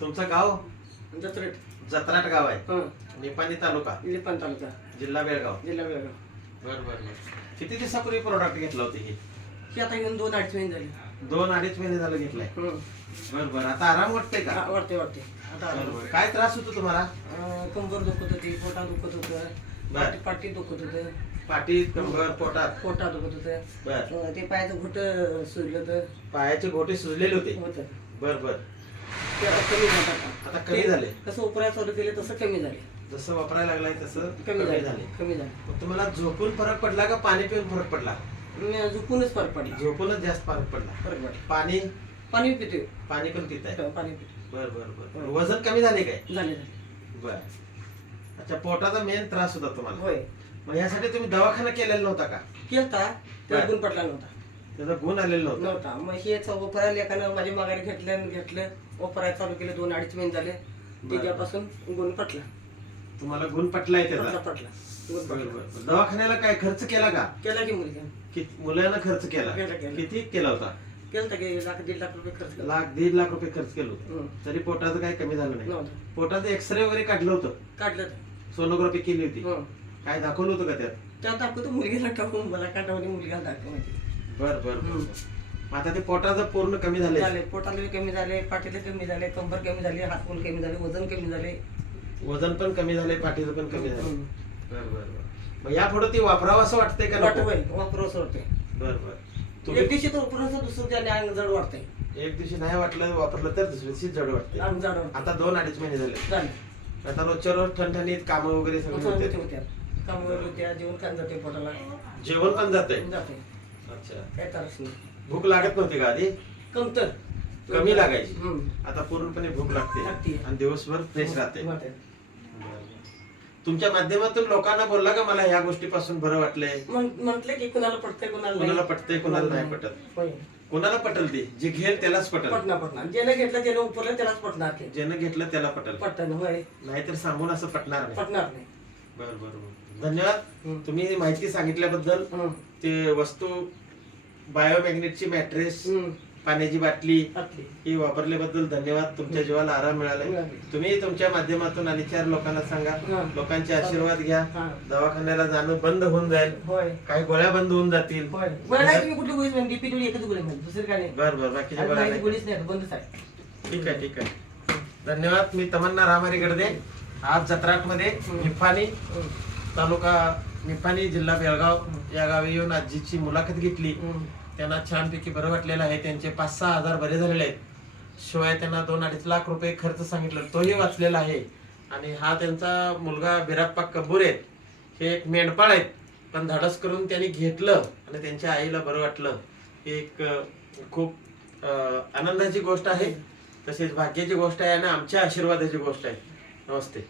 तुमचं गाव? जत्रेट जत्राट गाव आहे. हं. निपाणी तालुका. लिपण तालुका. जिल्हा बेळगाव. जिल्हा बेळगाव. बर बर बर. किती दिवसापूर्वी प्रोडक्ट घेतलं होतं हे? ही आता येऊन दोन अडीच महिने झाली. दोन अडीच महिने झालं घेतलाय. हं. बर बर. आता आराम वाटतंय का? हा, वाटते वाटते आता बर बर. काय त्रास होतो तुम्हाला? अं, कंबर दुखत होती पोटा दुखत होतं. बर. पाठी पाठी दुखत होतं. पाठीत कंबर पोटात? पोटा दुखत होतं. बर. अं, ते पायाचं घुट सुजलं तर पायाचे गोटे सुजलेले होते. होतं. बर बर. ते आता कमी झालं. आता. आता कमी ते झाले. कसं उपराय चालू केले तसं कमी झाले. जसं वापरायला लागलाय तसं कमी झाले कमी झाले. मग तुम्हाला झोपून फरक पडला का पाणी पिऊन फरक पडला? मी झोपूनच फरक पडला. झोपूनच जास्त फरक पडला. फरक पडला. पाणी? पाणी पितोय. पाणी पण पिताय. पाणी पितोय. बर बर बर. वजन कमी झाले काय? झाले झाले. बर. अच्छा पोटाचा मेन त्रास होता तुम्हाला. होय. मग यासाठी तुम्ही दवाखाना केलेला नव्हता का? केलता त्याला बर. गुण पडला नव्हता. त्याचा गुण आलेला नव्हता. नव्हता. मग हेच ओपरायला एकानं माझ्या माघारी घेतलं आणि घेतलं. ओपराय चालू केलं दोन अडीच महिने झाले. त्याच्यापासून गुण पटला. तुम्हाला गुण पटलाय पटला त्याचा? पटला गुण पटला. दवाखान्याला काय खर्च केला का? केला की मुलगा. किती मुलांना खर्च केला? केला, केला. किती केला होता? की लाख दीड लाख रुपये खर्च केला. लाख दीड लाख रुपये खर्च केलं होतं. हं. तरी पोटाचं काही कमी झालं नाही. नव्हतं. पोटाचं एक्सरे वगैरे काढलं होतं. काढलं ते. सोनोग्राफी केली होती. हं. काय दाखवलं होतं का त्यात? त्यात दाखवतो मुलगीला टाकून. मला काटावली मुलगीला दाखवायची बर बर बर. बर. मग आता ते पोटाचं पूर्ण कमी झाले. झाले पोटाला बी कमी झाले पाठीला कमी झाले कंबर कमी झाले हात पण कमी झाले वजन कमी झाले. वजन पण कमी झाले पाठीचं पण कमी झालं. हं. बर बर बर. मग यापुढे ती वापरावं असं वाटतंय का वाटत नको? बाई वापरू असं वाटतंय. बर बर. एक दिवशी तर वापरायचं दुसरं त्याने अंग जड वाटतंय. एक दिवशी नाही वाटलं वापरलं तर दुसऱ्या दिवशी जड वाटते अंग जड वाटतंय. आता दोन अडीच महिने झाले. झाले. आता रोजच्या रोज ठणठणीत कामं वगैरे सगळे होते होते. होत्या. कामावर होत्या जेवण खाण जाते पोटाला. जेवण पण जाते जाते अच्छा. काय त्रास नाही. भूक लागत नव्हती का आधी? कमतर. कमी लागायची. हम्म. आता पूर्णपणे भूक लागते. लागते. आणि दिवसभर फ्रेश राहते. तुमच्या माध्यमातून लोकांना बोलला का मला ह्या गोष्टीपासून बरं वाटलंय? म्हण- म्हटलं की कुणाला पटतंय कुणाला नाही. कुणाला पटतंय कुणाला नाही पटत. होय. कुणाला पटल ते? जे घेल त्यालाच पटल. पटणार पटणार. ज्याने घेतलं त्याने उपरलं त्यालाच पटणार ते. ज्यानं घेतलं त्याला पटल. पटन होय. नाहीतर सांगून असं पटणार नाही. पटणार नाही. बर बर बर. धन्यवाद. तुम्ही ही माहिती सांगितल्याबद्दल. ते वस्तू बायोमॅग्नेटची मॅट्रेस. पाण्याची बाटली आपली. ही वापरल्याबद्दल धन्यवाद. तुमच्या जीवाला आराम मिळाला मिळाले. तुम्ही तुमच्या माध्यमातून आणि चार लोकांना सांगा. हा. लोकांचे आशीर्वाद घ्या. हा. दवाखान्याला जाणं बंद होऊन जाईल. होय. काही गोळ्या बंद होऊन जातील. होय. बरं नाही तुम्ही कुठली गोळी म्हणजे डीपी एकच गोळी म्हणजे दुसरी काय नाही. बर बर. बाकीच्या आणि गोळ्या नाही नाही. गोळीच नाही. बंदच आहे. ठीक आहे ठीक आहे. धन्यवाद. मी तमन्ना रामारी गडदे आज जत्राटमध्ये हम्म. निफाणी हम्म. तालुका निफाणी जिल्हा बेळगाव या गावी येऊन आजीची मुलाखत घेतली. त्यांना छानपैकी बरं वाटलेलं आहे. त्यांचे पाच सहा हजार बरे झालेले आहेत. शिवाय त्यांना दोन अडीच लाख रुपये खर्च सांगितलं. तोही वाचलेला आहे. आणि हा त्यांचा मुलगा बिराप्पा कबूर आहेत. हे एक मेंढपाळ आहेत. पण धाडस करून त्यांनी घेतलं आणि त्यांच्या आईला बरं वाटलं. ही एक खूप आनंदाची गोष्ट आहे. तसेच भाग्याची गोष्ट आहे आणि आमच्या आशीर्वादाची गोष्ट आहे. నమస్తే